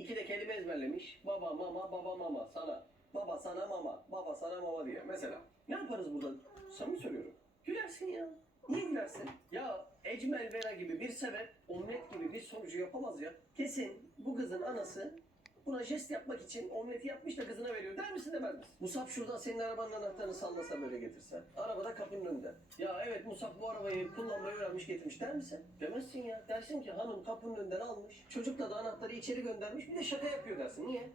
İki de kelime ezberlemiş. Baba mama baba mama sana. Baba sana mama. Baba sana mama diye. Mesela. Ne yaparız burada? Samimi söylüyorum. Gülersin ya. Niye gülersin? Ya Ecmel Vera gibi bir sebep omlet gibi bir sonucu yapamaz ya. Kesin bu kızın anası buna jest yapmak için omleti yapmış da kızına veriyor. Der misin demez misin? Musab şuradan senin arabanın anahtarını sallasa böyle getirse. Arabada kapının önünde. Ya evet Musab bu arabayı kullanmayı öğrenmiş getirmiş der misin? Demezsin ya. Dersin ki hanım kapının önünden almış. Çocukla da anahtarı içeri göndermiş. Bir de şaka yapıyor dersin. Niye?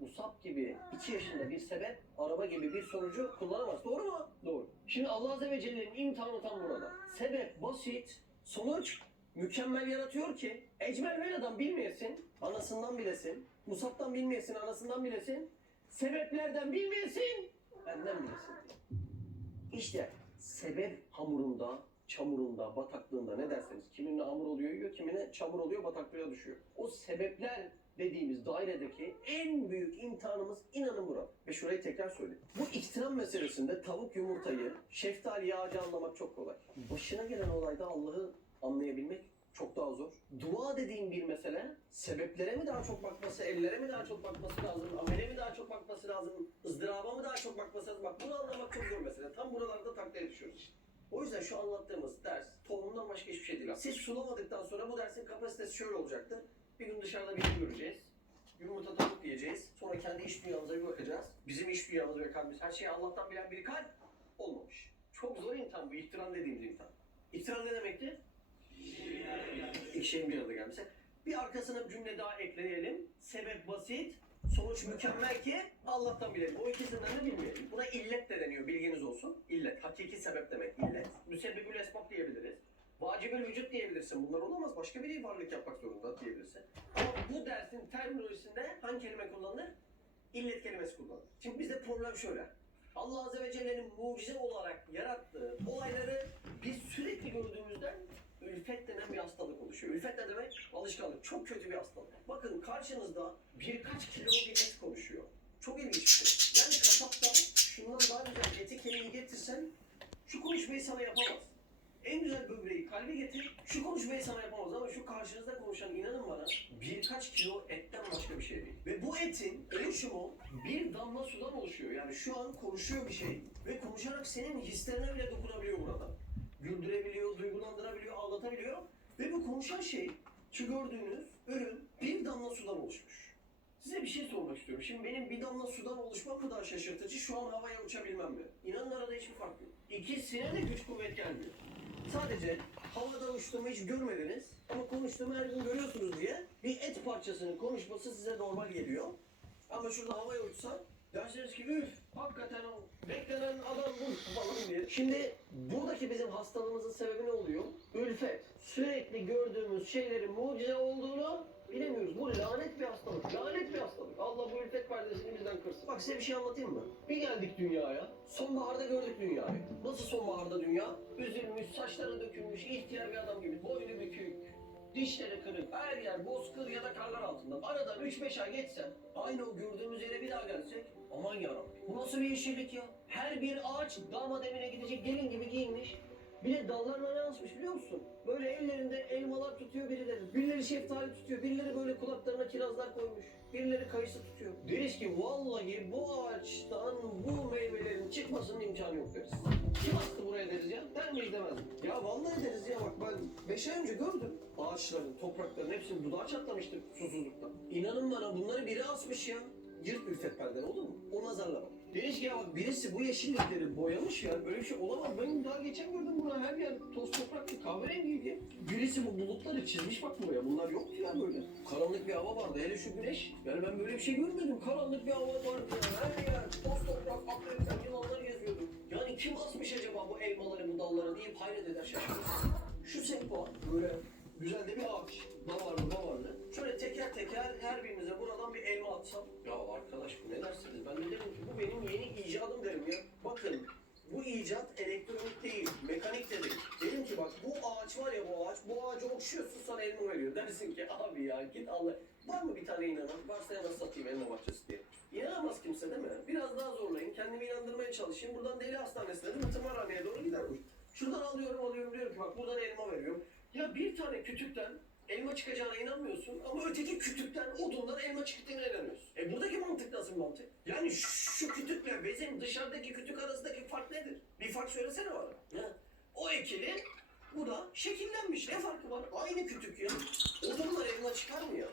Musab gibi 2 yaşında bir sebep araba gibi bir sonucu kullanamaz. Doğru mu? Doğru. Şimdi Allah Azze ve Celle'nin imtihanı tam burada. Sebep basit, sonuç mükemmel yaratıyor ki Ecmel Vela'dan bilmeyesin, anasından bilesin. Musab'dan bilmeyesin, anasından bilesin. Sebeplerden bilmeyesin, benden bilesin. İşte sebep hamurunda, çamurunda, bataklığında ne derseniz kimine hamur oluyor yiyor, kimine çamur oluyor, bataklığa düşüyor. O sebepler dediğimiz dairedeki en büyük imtihanımız inanın buna. Ve şurayı tekrar söyleyeyim. Bu iktiram meselesinde tavuk yumurtayı, şeftali ağacı anlamak çok kolay. Başına gelen olayda Allah'ı anlayabilmek çok daha zor. Dua dediğim bir mesele, sebeplere mi daha çok bakması, ellere mi daha çok bakması lazım, amele mi daha çok bakması lazım, ızdıraba mı daha çok bakması lazım? Bak bunu anlamak çok zor mesele. Tam buralarda taklaya düşüyoruz işte. O yüzden şu anlattığımız ders tohumdan başka hiçbir şey değil. Siz sulamadıktan sonra bu dersin kapasitesi şöyle olacaktı. Bir gün dışarıda birini göreceğiz. Yumurta tavuk diyeceğiz. Sonra kendi iş dünyamıza bir bakacağız. Bizim iş dünyamız ve kalbimiz her şeyi Allah'tan bilen bir kalp olmamış. Çok zor imtihan bu. İhtiram dediğimiz imtihan. İhtiram ne demekti? Şeyin bir arada gelmesi. Bir arkasına bir cümle daha ekleyelim. Sebep basit, sonuç mükemmel ki Allah'tan bilelim. O ikisinden de bilmeyelim. Buna illet de deniyor bilginiz olsun. İllet, hakiki sebep demek illet. Müsebbibül esbab diyebiliriz. Vacibül vücut diyebilirsin. Bunlar olamaz. Başka bir varlık yapmak zorunda diyebilirsin. Ama bu dersin terminolojisinde hangi kelime kullanılır? İllet kelimesi kullanılır. Şimdi bizde problem şöyle. Allah Azze ve Celle'nin mucize olarak yarattığı olayları biz sürekli gördüğümüzden ülfet denen bir hastalık oluşuyor. Ülfet ne demek? Alışkanlık. Çok kötü bir hastalık. Bakın karşınızda birkaç kilo bir et konuşuyor. Çok ilginç bir şey. Yani kasaptan şundan daha güzel eti kemiği getirsen şu konuşmayı sana yapamaz. En güzel böbreği kalbi getir, şu konuşmayı sana yapamaz ama şu karşınızda konuşan inanın bana birkaç kilo etten başka bir şey değil. Ve bu etin oluşumu bir damla sudan oluşuyor. Yani şu an konuşuyor bir şey ve konuşarak senin hislerine bile dokunabiliyor burada. Güldürebiliyor, duygulandırabiliyor, ağlatabiliyor. Ve bu konuşan şey, şu gördüğünüz ürün bir damla sudan oluşmuş. Size bir şey sormak istiyorum. Şimdi benim bir damla sudan oluşmam mı daha şaşırtıcı, şu an havaya uçabilmem mi? İnanın arada hiçbir fark yok. İkisine de güç kuvvet gelmiyor. Sadece havada uçtuğumu hiç görmediniz ama konuştuğumu her gün görüyorsunuz diye bir et parçasının konuşması size normal geliyor. Ama şurada havaya uçsa dersiniz ki üf hakikaten o beklenen adam bu falan diye. Şimdi buradaki bizim hastalığımızın sebebi ne oluyor? Ülfet. Sürekli gördüğümüz şeylerin mucize olduğunu bilemiyoruz. Bu lanet bir hastalık. Lanet bir hastalık. Allah bu ülfet perdesini bizden kırsın. Bak size bir şey anlatayım mı? Bir geldik dünyaya. Sonbaharda gördük dünyayı. Nasıl sonbaharda dünya? Üzülmüş, saçları dökülmüş, ihtiyar bir adam gibi. Boynu bükük, dişleri kırık, her yer bozkır ya da karlar altında. Aradan 3-5 ay geçse, aynı o gördüğümüz yere bir daha gelsek, aman yarabbim. Bu nasıl bir yeşillik ya? Her bir ağaç damat evine gidecek gelin gibi giyinmiş. Bir de dallarına ne asmış biliyor musun? Böyle ellerinde elmalar tutuyor birileri. Birileri şeftali tutuyor. Birileri böyle kulaklarına kirazlar koymuş. Birileri kayısı tutuyor. Deriz ki vallahi bu ağaçtan bu meyvelerin çıkmasının imkanı yok deriz. Kim astı buraya deriz ya? Der miyiz demez mi? Ya vallahi deriz ya bak ben 5 ay önce gördüm. Ağaçların, toprakların hepsinin dudağı çatlamıştı susuzluktan. İnanın bana bunları biri asmış ya. Yırt ülfet perden olur mu? O nazarla bak. Demiş ki ya birisi bu yeşillikleri boyamış ya. Böyle bir şey olamaz. Ben daha geçen gördüm bunu her yer toz toprak kahverengiydi. Birisi bu bulutları çizmiş bak buraya. Bunlar yoktu ya böyle. Karanlık bir hava vardı. Hele şu güneş. Yani ben böyle bir şey görmedim. Karanlık bir hava vardı ya. Her yer toz toprak, akrebinden yılanlar geziyordu. Yani kim asmış acaba bu elmaları, bu dalları deyip hayret eder şaşırırsın. Şu sempo böyle güzel de bir ağaç. Davarlı davarlı. Şöyle teker teker her birinize buradan bir elma atsam. Ya arkadaş bu ne dersiniz? Ben de derim ki bu benim yeni icadım derim ya. Bakın bu icat elektronik değil, mekanik de değil. Dedim ki bak bu ağaç var ya bu ağaç, bu ağacı okşuyorsun sana elma veriyor. Dersin ki abi ya git Allah. Var mı bir tane inanan? Varsa ya nasıl satayım elma bahçesi diye. İnanamaz kimse değil mi? Biraz daha zorlayın, kendimi inandırmaya çalışayım. Buradan deli hastanesine değil mi? Tımarhaneye doğru gider bu. Şuradan alıyorum alıyorum diyorum ki bak buradan elma veriyorum. Ya bir tane kütükten elma çıkacağına inanmıyorsun ama öteki kütükten odundan elma E buradaki mantık nasıl mantık? Yani şu kütükle bezin dışarıdaki kütük arasındaki fark nedir? Bir fark söylesene bana. Ha? O ekili bu da şekillenmiş. Ne farkı var? Aynı kütük ya. Odunlar elma çıkar mı ya?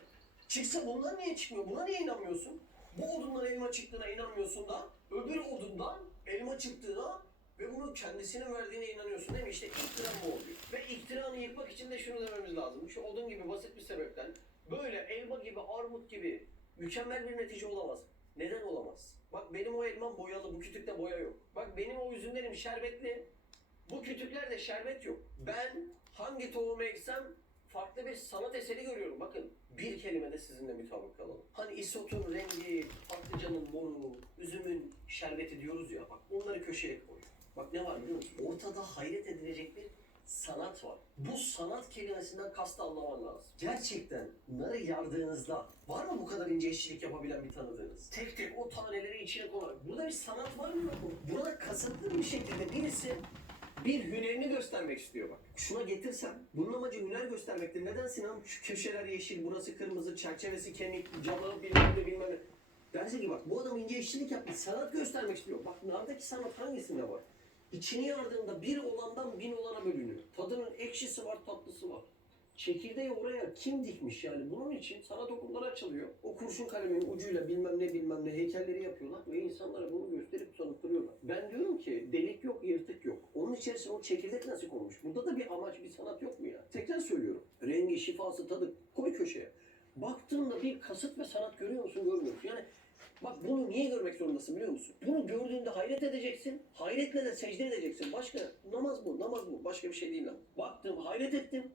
Çıksa bunlar niye çıkmıyor? Buna niye inanmıyorsun? Bu odundan elma çıktığına inanmıyorsun da öbür odundan elma çıktığına ve bunu kendisine verdiğine inanıyorsun değil mi? İşte iktira bu oluyor. Ve iktiranı yıkmak için de şunu dememiz lazım. Şu odun gibi basit bir sebepten böyle elma gibi, armut gibi mükemmel bir netice olamaz. Neden olamaz? Bak benim o elmam boyalı, bu kütükte boya yok. Bak benim o üzümlerim şerbetli, bu kütüklerde şerbet yok. Ben hangi tohumu eksem farklı bir sanat eseri görüyorum. Bakın bir kelimede sizinle mutabık kalalım. Hani isotun rengi, patlıcanın moru, üzümün şerbeti diyoruz ya. Bak onları köşeye koy. Bak ne var biliyor musun? Ortada hayret edilecek bir sanat var. Bu sanat kelimesinden kastı anlaman lazım. Gerçekten narı yardığınızda var mı bu kadar ince işçilik yapabilen bir tanıdığınız? Tek tek o taneleri içine koyarak. Burada bir sanat var mı yok mu? Burada kasıtlı bir şekilde birisi bir hünerini göstermek istiyor bak. Şuna getirsem, bunun amacı hüner göstermektir. Neden Sinan? Şu köşeler yeşil, burası kırmızı, çerçevesi kemik, camı bilmem ne bilmem ne. Derse ki bak bu adam ince işçilik yapmış, sanat göstermek istiyor. Bak nardaki sanat hangisinde var? İçini yardığında bir olandan bin olana bölünüyor. Tadının ekşisi var, tatlısı var. Çekirdeği oraya kim dikmiş yani? Bunun için sanat okulları açılıyor. O kurşun kalemin ucuyla bilmem ne bilmem ne heykelleri yapıyorlar ve insanlara bunu gösterip tanıttırıyorlar. Ben diyorum ki delik yok, yırtık yok. Onun içerisine o çekirdek nasıl konmuş? Burada da bir amaç, bir sanat yok mu ya? Tekrar söylüyorum. Rengi, şifası, tadı koy köşeye. Baktığında bir kasıt ve sanat görüyor musun, görmüyor musun? Yani Bak bunu niye görmek zorundasın biliyor musun? Bunu gördüğünde hayret edeceksin. Hayretle de secde edeceksin. Başka namaz bu, namaz bu. Başka bir şey değil lan. Baktım, hayret ettim.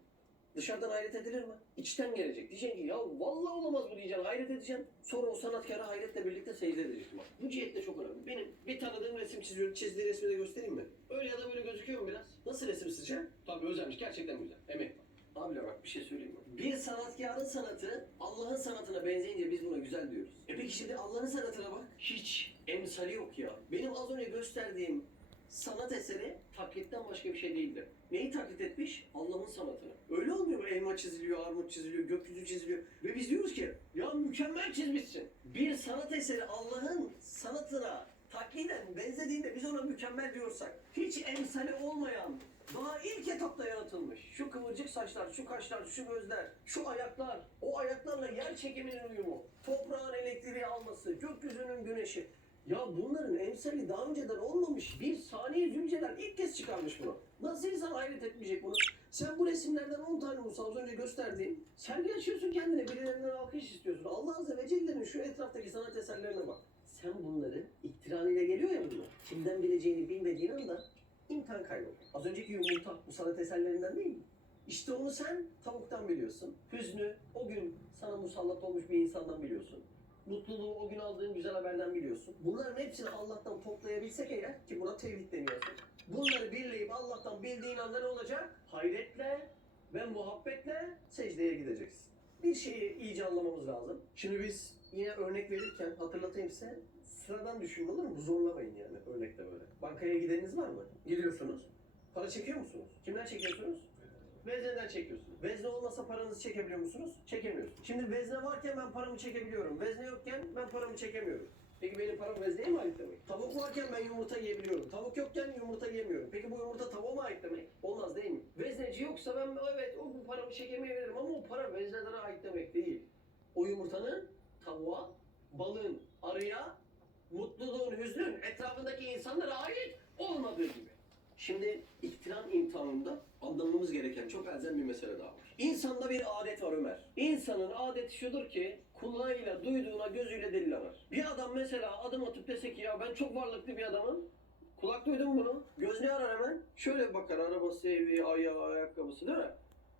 Dışarıdan hayret edilir mi? İçten gelecek. Diyeceksin ki ya vallahi olamaz bu diyeceksin. Hayret edeceksin. Sonra o sanatkara hayretle birlikte secde edeceksin. Bak bu cihet de çok önemli. Benim bir tanıdığım resim çiziyor. Çizdiği resmi de göstereyim mi? Öyle ya da böyle gözüküyor mu biraz? Nasıl resim sizce? Tabii özelmiş. Gerçekten güzel. Emek var. Abiler bak bir şey söyleyeyim mi? Bir sanatkarın sanatı Allah'ın sanatına benzeyince biz buna güzel diyoruz. E peki şimdi Allah'ın sanatına bak. Hiç emsali yok ya. Benim az önce gösterdiğim sanat eseri taklitten başka bir şey değildir. Neyi taklit etmiş? Allah'ın sanatını. Öyle olmuyor mu? Elma çiziliyor, armut çiziliyor, gökyüzü çiziliyor. Ve biz diyoruz ki ya mükemmel çizmişsin. Bir sanat eseri Allah'ın sanatına takliden benzediğinde biz ona mükemmel diyorsak hiç emsali olmayan daha ilk etapta yaratılmış. Şu kıvırcık saçlar, şu kaşlar, şu gözler, şu ayaklar, o ayaklarla yer çekiminin uyumu, toprağın elektriği alması, gökyüzünün güneşi. Ya bunların emsali daha önceden olmamış. Bir saniye zülceler ilk kez çıkarmış bunu. Nasıl insan hayret etmeyecek bunu? Sen bu resimlerden 10 tane olsa az önce gösterdiğim, sergi açıyorsun kendine, birilerinden alkış istiyorsun. Allah Azze ve Celle'nin şu etraftaki sanat eserlerine bak. Sen bunları iktiranıyla geliyor ya bunlar. Kimden bileceğini bilmediğin anda imkan kaybı. Az önceki yumurta bu sanat eserlerinden değil mi? İşte onu sen tavuktan biliyorsun. Hüznü o gün sana musallat olmuş bir insandan biliyorsun. Mutluluğu o gün aldığın güzel haberden biliyorsun. Bunların hepsini Allah'tan toplayabilsek eğer ki buna tevhid deniyor. Bunları birleyip Allah'tan bildiğin anda ne olacak? Hayretle ve muhabbetle secdeye gideceksin. Bir şeyi iyice anlamamız lazım. Şimdi biz yine örnek verirken hatırlatayım size. Sıradan düşünün olur mu? Zorlamayın yani örnekte böyle. Bankaya gideniniz var mı? Gidiyorsunuz. Para çekiyor musunuz? Kimden çekiyorsunuz? Vezneden çekiyorsunuz. Vezne olmasa paranızı çekebiliyor musunuz? Çekemiyorsunuz. Şimdi vezne varken ben paramı çekebiliyorum. Vezne yokken ben paramı çekemiyorum. Peki benim param vezneye mi ait demek? Tavuk varken ben yumurta yiyebiliyorum. Tavuk yokken yumurta yiyemiyorum. Peki bu yumurta tavuğa mı ait demek? Olmaz değil mi? Vezneci yoksa ben evet o bu paramı çekemeyebilirim ama o para veznedara ait demek değil. O yumurtanın tavuğa, balığın arıya, mutluluğun, hüznün etrafındaki insanlara ait olmadığı gibi. Şimdi iktiran imtihanında anlamamız gereken çok elzem bir mesele daha var. İnsanda bir adet var Ömer. İnsanın adeti şudur ki kulağıyla duyduğuna gözüyle delil arar. Bir adam mesela adım atıp dese ki ya ben çok varlıklı bir adamım. Kulak duydun bunu. Göz ne arar hemen? Şöyle bakar arabası, evi, ayağı, ayakkabısı değil mi?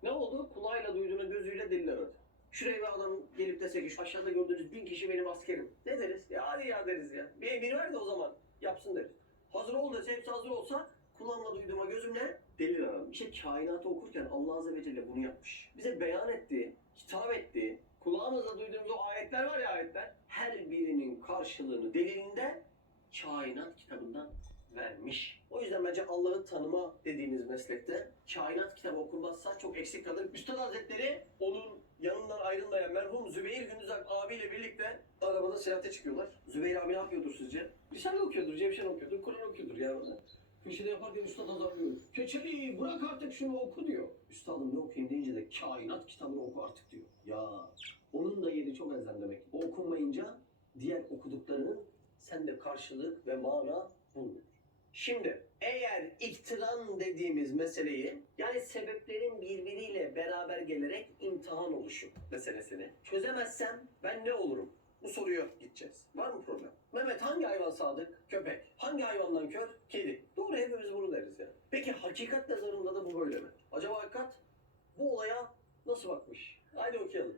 Ne oldu? Kulağıyla duyduğuna gözüyle delil aradı. Şuraya bir adam gelip dese ki aşağıda gördüğünüz bin kişi benim askerim. Ne deriz? Ya hadi ya deriz ya. Bir emir ver de o zaman yapsın deriz. Hazır ol dese hepsi hazır olsa kulağımla duyduğuma gözümle delil ararım. İşte kainatı okurken Allah Azze ve Celle bunu yapmış. Bize beyan ettiği, hitap ettiği, kulağımızla duyduğumuz o ayetler var ya ayetler. Her birinin karşılığını delilinde kainat kitabından vermiş. O yüzden bence Allah'ı tanıma dediğimiz meslekte kainat kitabı okunmazsa çok eksik kalır. Üstad Hazretleri onun yanından ayrılmayan merhum Zübeyir Gündüzak abiyle birlikte arabada seyahate çıkıyorlar. Zübeyir abi ne yapıyordur sizce? Risale okuyordur, Cevşen okuyordur, Kur'an okuyordur ya. Köşede yaparken üstad azarlıyor. Keçeli bırak artık şunu oku diyor. Üstadım ne okuyayım deyince de kainat kitabını oku artık diyor. Ya onun da yeri çok elzem demek. O okunmayınca diğer okuduklarının sende karşılık ve mana bulmuyor. Şimdi eğer iktiran dediğimiz meseleyi yani sebeplerin birbiriyle beraber gelerek imtihan oluşu meselesini çözemezsem ben ne olurum? Bu soruya gideceğiz. Var mı problem? Mehmet hangi hayvan sadık? Köpek. Hangi hayvandan kör? Kedi. Doğru hepimiz bunu deriz yani. Peki hakikat nazarında da bu böyle mi? Acaba hakikat bu olaya nasıl bakmış? Haydi okuyalım.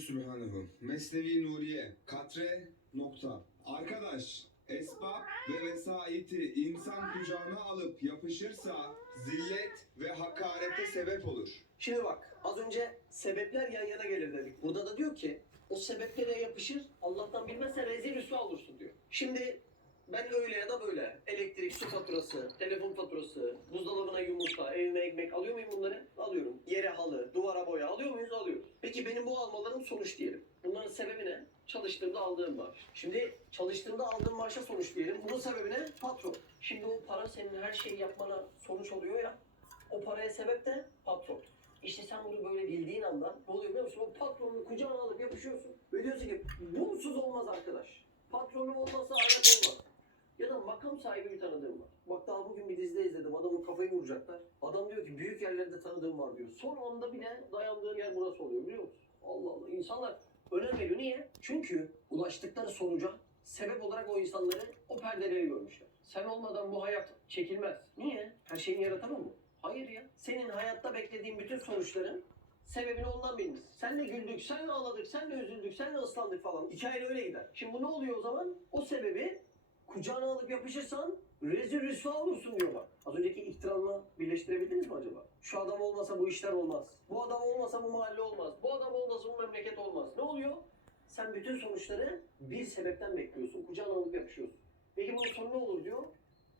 Sübhanehu. Mesnevi Nuriye. Katre nokta. Arkadaş, esbab ve vesaiti insan kucağına alıp yapışırsa zillet ve hakarete sebep olur. Şimdi bak az önce sebepler yan yana gelir dedik. Burada da diyor ki o sebeplere yapışır Allah'tan bilmezse rezil rüsva olursun diyor. Şimdi ben öyle ya da böyle elektrik, su faturası, telefon faturası, buzdolabına yumurta, evime ekmek alıyor muyum bunları? Alıyorum. Yere halı, duvara boya alıyor muyuz? Alıyoruz. Peki benim bu almalarım sonuç diyelim. Bunların sebebi ne? Çalıştığımda aldığım maaş. Şimdi çalıştığımda aldığım maaşa sonuç diyelim. Bunun sebebi ne? Patron. Şimdi o para senin her şeyi yapmana sonuç oluyor ya. O paraya sebep de patron. İşte sen bunu böyle bildiğin anda ne oluyor biliyor musun? O patronunu kucağına alıp yapışıyorsun. Ve diyorsun ki bunsuz olmaz arkadaş. Patronum olmasa hayat olmaz. Ya da makam sahibi bir tanıdığım var. Bak daha bugün bir dizide izledim. Adamın kafayı vuracaklar. Adam diyor ki büyük yerlerde tanıdığım var diyor. Son anda bile dayandığın yer burası oluyor biliyor musun? Allah Allah. İnsanlar önem veriyor. Niye? Çünkü ulaştıkları sonuca sebep olarak o insanları o perdeleri görmüşler. Sen olmadan bu hayat çekilmez. Niye? Her şeyini yaratamam mı? Hayır ya. Senin hayatta beklediğin bütün sonuçların sebebini ondan bilmiş. Sen de güldük, sen de ağladık, sen de üzüldük, sen de ıslandık falan. Hikaye öyle gider. Şimdi bu ne oluyor o zaman? O sebebi kucağına alıp yapışırsan rezil rüsva olursun diyorlar. Az önceki ihtiramla birleştirebildiniz mi acaba? Şu adam olmasa bu işler olmaz. Bu adam olmasa bu mahalle olmaz. Bu adam olmasa bu memleket olmaz. Ne oluyor? Sen bütün sonuçları bir sebepten bekliyorsun. Kucağına alıp yapışıyorsun. Peki bunun sonu ne olur diyor?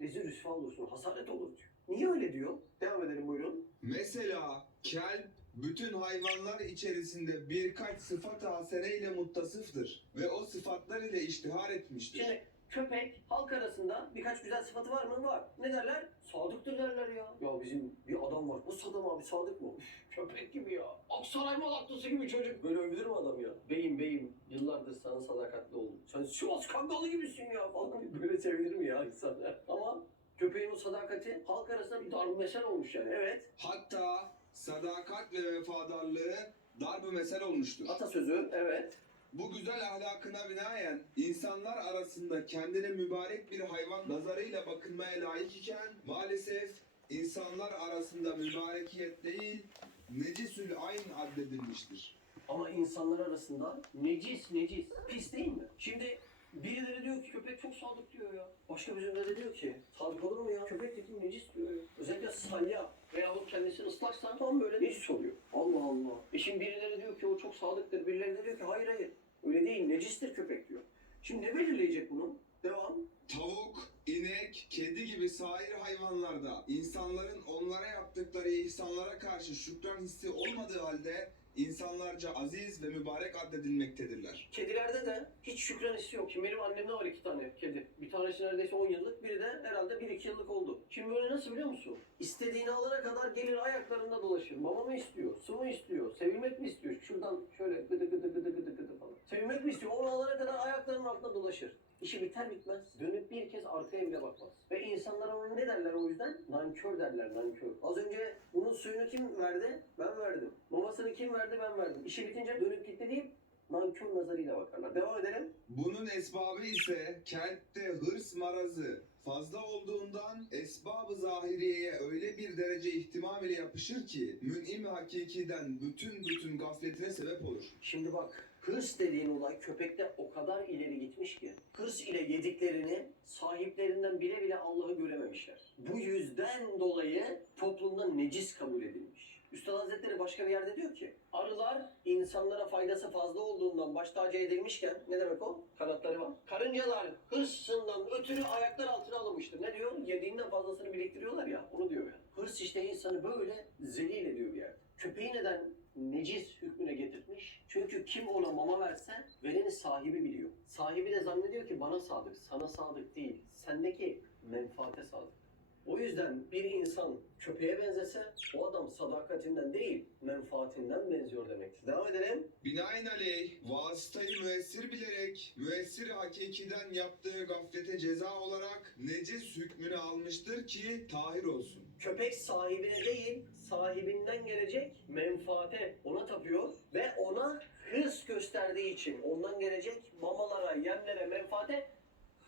Rezil rüsva olursun, hasaret olur diyor. Niye öyle diyor? Devam edelim buyurun. Mesela kelp bütün hayvanlar içerisinde birkaç sıfat haseneyle muttasıftır ve o sıfatlar ile iştihar etmiştir. Şimdi köpek halk arasında birkaç güzel sıfatı var mı? Var. Ne derler? Sadıktır derler ya. Ya bizim bir adam var. Bu Saddam abi sadık mı? Üf, köpek gibi ya. Aksaray Malatya'sı gibi çocuk. Böyle övülür mü adam ya? Beyim beyim. Yıllardır sana sadakatli oldum. Sen Sivas Kangalı gibisin ya falan. Böyle sevinir mi ya insan? Ama köpeğin o sadakati halk arasında bir darbe mesel olmuş yani. Evet. Hatta sadakat ve vefadarlığı darb mesel olmuştur. Atasözü. Evet. Bu güzel ahlakına binaen insanlar arasında kendine mübarek bir hayvan nazarıyla bakılmaya layık iken maalesef insanlar arasında mübarekiyet değil necisül ayn addedilmiştir. Ama insanlar arasında necis necis. Pis değil mi? Şimdi birileri diyor ki köpek çok sadık diyor ya. Başka birileri diyor ki sadık olur mu ya? Köpek dediğim necis diyor ya. Özellikle salya veya o kendisi ıslaksa tam böyle necis oluyor. Allah Allah. E şimdi birileri diyor ki o çok sadıktır. Birileri diyor ki hayır hayır. Öyle değil necistir köpek diyor. Şimdi ne belirleyecek bunu? Devam. Tavuk, inek, kedi gibi sair hayvanlarda insanların onlara yaptıkları ihsanlara karşı şükran hissi olmadığı halde insanlarca aziz ve mübarek addedilmektedirler. Kedilerde de hiç şükran hissi yok. Şimdi benim annemde var iki tane kedi. Bir tanesi neredeyse 10 yıllık, biri de herhalde 1-2 yıllık oldu. Şimdi böyle nasıl biliyor musun? İstediğini alana kadar gelir ayaklarında dolaşır. Mama mı istiyor, su mu istiyor, sevilmek mi istiyor? Şuradan şöyle gıdı gıdı gıdı gıdı gıdı falan. Sevilmek mi istiyor? Onu alana kadar ayaklarının altında dolaşır. İşi biter bitmez dönüp bir kez arkaya bile bakmaz. Ve insanlar ona ne derler o yüzden? Nankör derler nankör. Az önce bunun suyunu kim verdi? Ben verdim. Mamasını kim verdi? Ben verdim. İşi bitince dönüp gitti deyip nankör nazarıyla bakarlar. Devam edelim. Bunun esbabı ise kelpte hırs marazı fazla olduğundan esbabı zahiriyeye öyle bir derece ihtimam ile yapışır ki mün'im hakikiden bütün bütün gafletine sebep olur. Şimdi bak hırs dediğin olay köpekte o kadar ileri gitmiş ki hırs ile yediklerini sahiplerinden bile bile Allah'ı görememişler. Bu yüzden dolayı toplumda necis kabul edilmiş. Üstad Hazretleri başka bir yerde diyor ki arılar insanlara faydası fazla olduğundan baş tacı edilmişken ne demek o? Kanatları var. Karıncalar hırsından ötürü ayaklar altına alınmıştır. Ne diyor? Yediğinden fazlasını biriktiriyorlar ya onu diyor yani. Hırs işte insanı böyle zelil ediyor bir yerde. Köpeği neden necis hükmüne getirtmiş. Çünkü kim ona mama verse vereni sahibi biliyor. Sahibi de zannediyor ki bana sadık, sana sadık değil. Sendeki menfaate sadık. O yüzden bir insan köpeğe benzese o adam sadakatinden değil menfaatinden benziyor demektir. Devam edelim. Binaenaleyh vasıtayı müessir bilerek müessir hakikiden yaptığı gaflete ceza olarak necis hükmünü almıştır ki tahir olsun. Köpek sahibine değil, sahibinden gelecek menfaate ona tapıyor ve ona hırs gösterdiği için ondan gelecek mamalara, yemlere, menfaate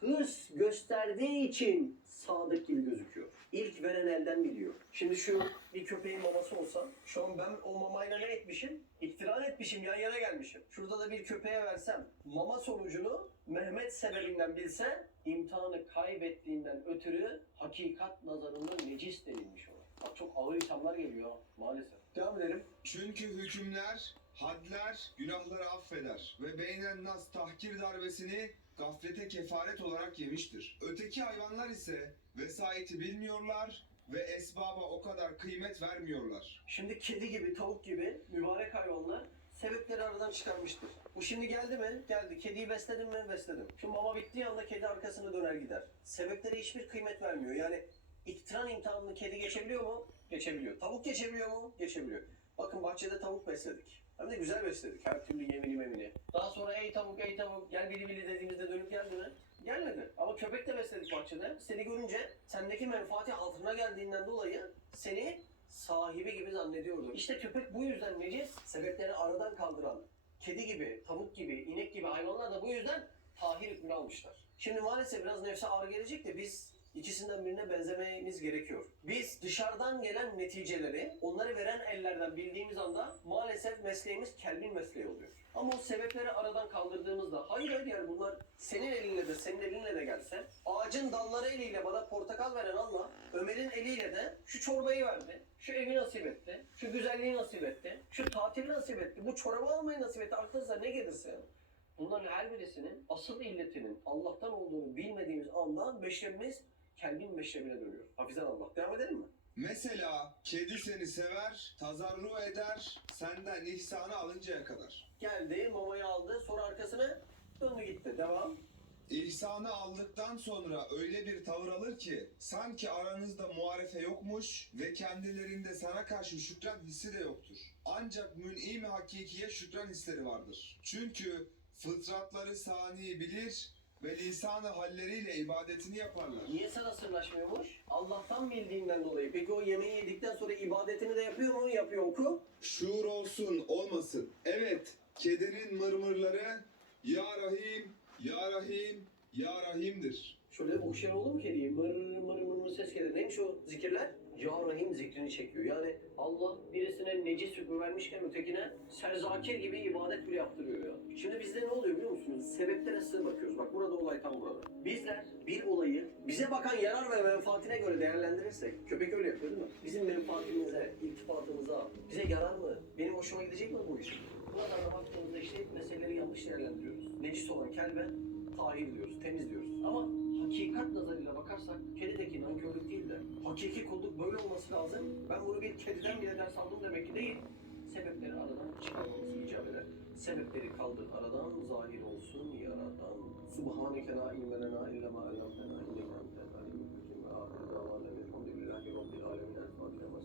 hırs gösterdiği için sadık gibi gözüküyor. İlk veren elden biliyor. Şimdi şu bir köpeğin maması olsa, şu an ben o mamayla ne etmişim? İktiran etmişim, yan yana gelmişim. Şurada da bir köpeğe versem, mama sonucunu Mehmet sebebinden bilse, imtihanı kaybettiğinden ötürü hakikat nazarında necis denilmiş ona. Bak çok ağır ithamlar geliyor maalesef. Devam edelim. Çünkü hükümler, hadler günahları affeder ve beynen nas tahkir darbesini gaflete kefaret olarak yemiştir. Öteki hayvanlar ise vesayeti bilmiyorlar ve esbaba o kadar kıymet vermiyorlar. Şimdi kedi gibi, tavuk gibi mübarek hayvanlar sebepleri aradan çıkarmıştır. Bu şimdi geldi mi? Geldi. Kediyi besledim mi? Besledim. Şu mama bittiği anda kedi arkasını döner gider. Sebeplere hiçbir kıymet vermiyor. Yani iktiran imtihanını kedi geçebiliyor mu? Geçebiliyor. Tavuk geçebiliyor mu? Geçebiliyor. Bakın bahçede tavuk besledik. Hem de güzel besledik. Her türlü yemini memini. Daha sonra ey tavuk ey tavuk gel bili bili dediğimizde dönüp geldi mi? Gelmedi. Ama köpek de besledik bahçede. Seni görünce sendeki menfaati altına geldiğinden dolayı seni sahibi gibi zannediyordu. İşte köpek bu yüzden necis, sebepleri aradan kaldıran, kedi gibi, tavuk gibi, inek gibi hayvanlar da bu yüzden tahir hükmünü almışlar. Şimdi maalesef biraz nefse ağır gelecek de biz ikisinden birine benzememiz gerekiyor. Biz dışarıdan gelen neticeleri, onları veren ellerden bildiğimiz anda maalesef mesleğimiz kelbin mesleği oluyor. Ama o sebepleri aradan kaldırdığımızda, hayır hayır yani bunlar senin elinle de senin elinle de gelse, ağacın dalları eliyle bana portakal veren Allah, Ömer'in eliyle de şu çorbayı verdi, şu evi nasip etti, şu güzelliği nasip etti, şu tatili nasip etti, bu çorabı almayı nasip etti, aklınıza ne gelirse. Bunların her birisinin asıl illetinin Allah'tan olduğunu bilmediğimiz anda meşrebimiz kelbin meşrebine dönüyor. Hafizan Allah. Devam edelim mi? Mesela kedi seni sever, tazarru eder, senden ihsanı alıncaya kadar. Geldi, mamayı aldı, sonra arkasına döndü gitti. Devam. İhsanı aldıktan sonra öyle bir tavır alır ki sanki aranızda muharefe yokmuş ve kendilerinde sana karşı şükran hissi de yoktur. Ancak mün'im hakikiye şükran hisleri vardır. Çünkü fıtratları sani bilir ve lisanı halleriyle ibadetini yaparlar. Niye sana sırlaşmıyormuş? Allah'tan bildiğinden dolayı. Peki o yemeği yedikten sonra ibadetini de yapıyor mu? Yapıyor oku. Şuur olsun olmasın. Evet, kedinin mırmırları Ya Rahim, Ya Rahim, Ya Rahim'dir. Şöyle okşayan olur mu kediyi? Mır mır mır mır ses gelir. Neymiş o zikirler? Ya Rahim zikrini çekiyor. Yani Allah birisine necis hükmü vermişken ötekine serzakir gibi ibadet bile yaptırıyor ya. Şimdi bizde ne oluyor biliyor musunuz? Sebeplere sığ bakıyoruz. Bak burada olay tam burada. Bizler bir olayı bize bakan yarar ve menfaatine göre değerlendirirsek, köpek öyle yapıyor değil mi? Bizim menfaatimize, iltifatımıza, bize yarar mı? Benim hoşuma gidecek mi bu iş? Buradan da baktığımızda işte meseleleri yanlış değerlendiriyoruz. Necis olan kelbe tahir diyoruz, temiz diyoruz. Ama hakikat nazarıyla bakarsak kedideki nankörlük değil de hakiki kulluk böyle olması lazım. Ben bunu bir kediden bile ders aldım demek ki değil. Sebepleri aradan çıkarmamız icap eder. Sebepleri kaldır aradan, zahir olsun yaradan. Subhaneke la ilme lena illa ma allamtena inneke entel alimul hakim ve ahir davana elhamdülillahi rabbil alemin. El Fatiha.